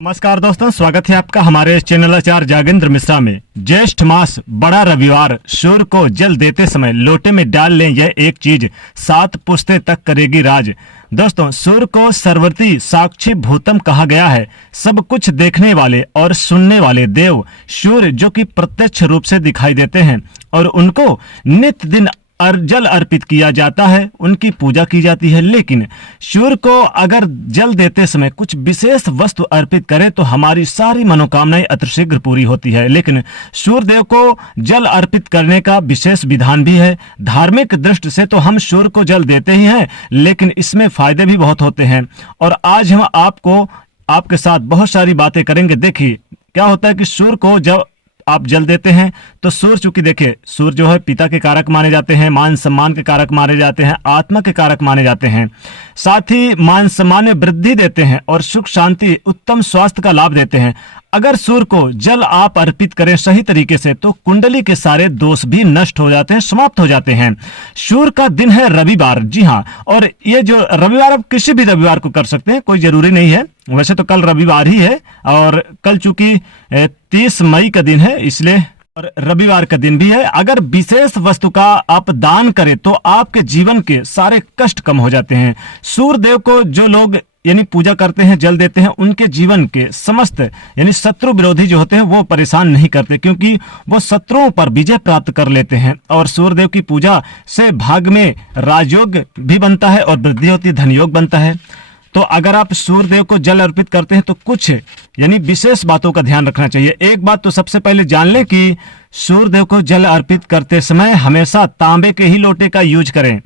नमस्कार दोस्तों, स्वागत है आपका हमारे चैनल आचार्य जागेंद्र मिश्रा में। ज्येष्ठ मास बड़ा रविवार, सूर्य को जल देते समय लोटे में डाल लें यह एक चीज, 7 पुश्तें तक करेगी राज। दोस्तों, सूर्य को सर्ववर्ती साक्षी भूतम कहा गया है। सब कुछ देखने वाले और सुनने वाले देव सूर्य, जो कि प्रत्यक्ष रूप से दिखाई देते हैं और उनको नित्य दिन जल अर्पित किया जाता है, उनकी पूजा की जाती है। लेकिन सूर्य को अगर जल देते समय कुछ विशेष वस्तु अर्पित करें तो हमारी सारी मनोकामनाएं अतिशीघ्र पूरी होती है। लेकिन सूर्य देव को जल अर्पित करने का विशेष विधान भी है। धार्मिक दृष्टि से तो हम सूर्य को जल देते ही हैं, लेकिन इसमें फायदे भी बहुत होते हैं और आज हम आपके साथ बहुत सारी बातें करेंगे। देखिए क्या होता है कि सूर्य को जब आप जल देते हैं तो सूर्य, चूंकि देखिए सूर्य जो है पिता के कारक माने जाते हैं, मान सम्मान के कारक माने जाते हैं, आत्मा के कारक माने जाते हैं, साथ ही मान सम्मान में वृद्धि देते हैं और सुख शांति उत्तम स्वास्थ्य का लाभ देते हैं। अगर सूर्य को जल आप अर्पित करें सही तरीके से तो कुंडली के सारे दोष भी नष्ट हो जाते हैं, समाप्त हो जाते हैं। सूर्य का दिन है रविवार, जी हाँ, और ये जो रविवार आप किसी भी रविवार को कर सकते हैं, कोई जरूरी नहीं है। वैसे तो कल रविवार ही है और कल चूंकि 30 मई का दिन है इसलिए, और रविवार का दिन भी है। अगर विशेष वस्तु का आप दान करें तो आपके जीवन के सारे कष्ट कम हो जाते हैं। सूर्य देव को जो लोग यानी पूजा करते हैं, जल देते हैं, उनके जीवन के समस्त यानी शत्रु विरोधी जो होते हैं वो परेशान नहीं करते, क्योंकि वो शत्रुओं पर विजय प्राप्त कर लेते हैं। और सूर्य देव की पूजा से भाग में राजयोग भी बनता है और वृद्धि होती है, धनयोग बनता है। तो अगर आप सूर्य देव को जल अर्पित करते हैं तो कुछ यानी विशेष बातों का ध्यान रखना चाहिए। एक बात तो सबसे पहले जान लें कि सूर्य देव को जल अर्पित करते समय हमेशा तांबे के ही लोटे का यूज करें,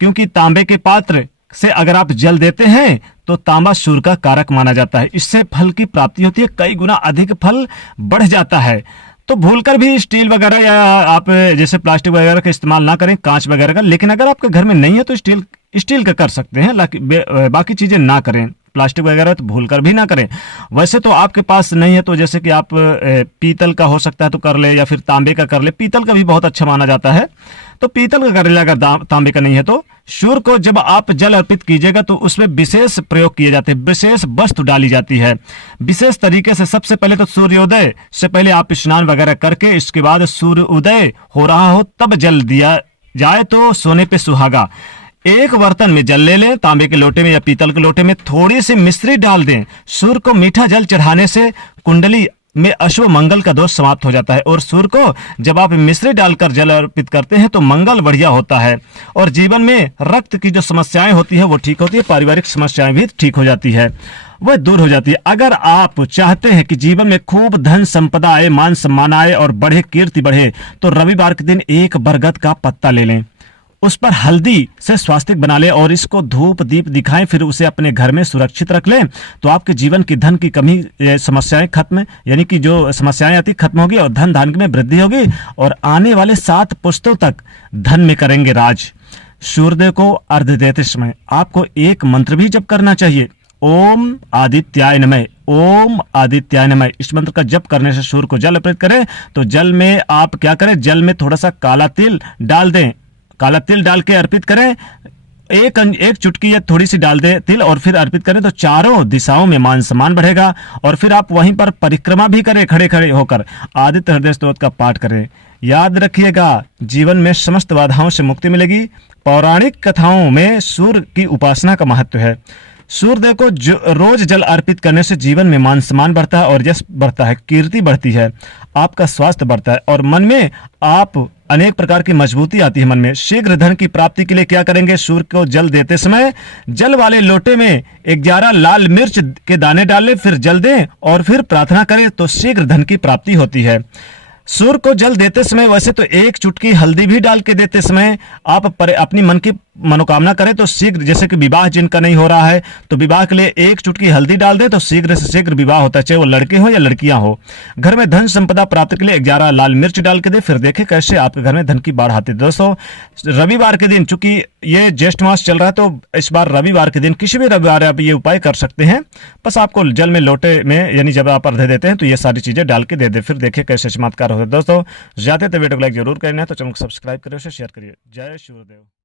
क्योंकि तांबे के पात्र से अगर आप जल देते हैं तो तांबा सूर्य का कारक माना जाता है। इससे फल की प्राप्ति होती है, कई गुना अधिक फल बढ़ जाता है। तो भूलकर भी स्टील वगैरह या आप जैसे प्लास्टिक वगैरह का इस्तेमाल ना करें, कांच वगैरह का। लेकिन अगर आपके घर में नहीं है तो स्टील का कर सकते हैं, बाकी चीजें ना करें। प्लास्टिक वगैरह तो भूलकर भी ना करें। वैसे तो आपके पास नहीं है तो जैसे कि आप पीतल का हो सकता है तो कर ले, या फिर तांबे का कर ले। पीतल का भी बहुत अच्छा माना जाता है, तो पीतल का कर ले अगर तांबे का नहीं है तो। सूर्य को जब आप जल अर्पित कीजिएगा तो उसमें विशेष प्रयोग किए जाते हैं, विशेष वस्तु डाली जाती है विशेष तरीके से। सबसे पहले तो सूर्योदय से पहले आप स्नान वगैरह करके, इसके बाद सूर्य उदय हो रहा हो तब जल दिया जाए तो सोने पे सुहागा। एक बर्तन में जल ले लें, तांबे के लोटे में या पीतल के लोटे में थोड़ी सी मिश्री डाल दें। सूर्य को मीठा जल चढ़ाने से कुंडली में अशुभ मंगल का दोष समाप्त हो जाता है। और सूर्य को जब आप मिश्री डालकर जल अर्पित करते हैं तो मंगल बढ़िया होता है और जीवन में रक्त की जो समस्याएं होती है वो ठीक होती है, पारिवारिक समस्याएं भी ठीक हो जाती है, वह दूर हो जाती है। अगर आप चाहते हैं कि जीवन में खूब धन संपदा आए, मान सम्मान आए और बढ़े, कीर्ति बढ़े, तो रविवार के दिन एक बरगद का पत्ता ले लें, उस पर हल्दी से स्वास्तिक बना लें और इसको धूप दीप दिखाएं, फिर उसे अपने घर में सुरक्षित रख लें, तो आपके जीवन की धन की कमी समस्याएं खत्म, यानी कि जो समस्याएं आती खत्म होगी और धन धान्य में वृद्धि होगी और आने वाले 7 पुश्तों तक धन में करेंगे राज। सूर्यदेव को अर्घ्य देते समय आपको एक मंत्र भी जप करना चाहिए, ओम आदित्याय नमः, ओम आदित्याय नमः। इस मंत्र का जप करने से सूर्य को जल अर्पित करें तो जल में आप क्या करें, जल में थोड़ा सा काला तिल डाल दें, काला तिल डाल के अर्पित करें। एक चुटकी या थोड़ी सी डाल दे तिल और फिर अर्पित करें तो चारों दिशाओं में मान सम्मान बढ़ेगा। और फिर आप वहीं पर परिक्रमा भी करें, खड़े खड़े होकर आदित्य हृदय स्तोत्र का पाठ करें। याद रखिएगा, जीवन में समस्त बाधाओं से मुक्ति मिलेगी। पौराणिक कथाओं में सूर्य की उपासना का महत्व है। सूर्यदेव को रोज जल अर्पित करने से जीवन में मान सम्मान बढ़ता है और यश बढ़ता है, कीर्ति बढ़ती है, आपका स्वास्थ्य बढ़ता है और मन में आप अनेक प्रकार की मजबूती आती है। मन में शीघ्र धन की प्राप्ति के लिए क्या करेंगे, सूर्य को जल देते समय जल वाले लोटे में 11 लाल मिर्च के दाने डालें, फिर जल दें और फिर प्रार्थना करें तो शीघ्र धन की प्राप्ति होती है। सूर्य को जल देते समय वैसे तो एक चुटकी हल्दी भी डाल के देते समय आप अपनी मन की मनोकामना करें तो शीघ्र, जैसे कि विवाह जिनका नहीं हो रहा है तो विवाह के लिए एक चुटकी हल्दी डाल दें तो शीघ्र से शीघ्र विवाह होता है, चाहे वो लड़के हो या लड़कियां हो। घर में धन संपदा प्राप्ति के लिए 11 लाल मिर्च डाल के दे, फिर देखें कैसे आपके घर में धन की बाढ़ आती है। दोस्तों, रविवार के दिन, चूंकि ये ज्येष्ठ मास चल रहा है तो इस बार रविवार के दिन, किसी भी रविवार आप ये उपाय कर सकते हैं। बस आपको जल में लोटे में यानी जब आप अर्घ्य देते हैं तो ये सारी चीजें डाल के दे दे, फिर देखिए कैसे चमत्कार होता है। दोस्तों, ज्यादा वीडियो को लाइक जरूर करना है तो चैनल को सब्सक्राइब करिए, शेयर करिए। जय सूर्यदेव।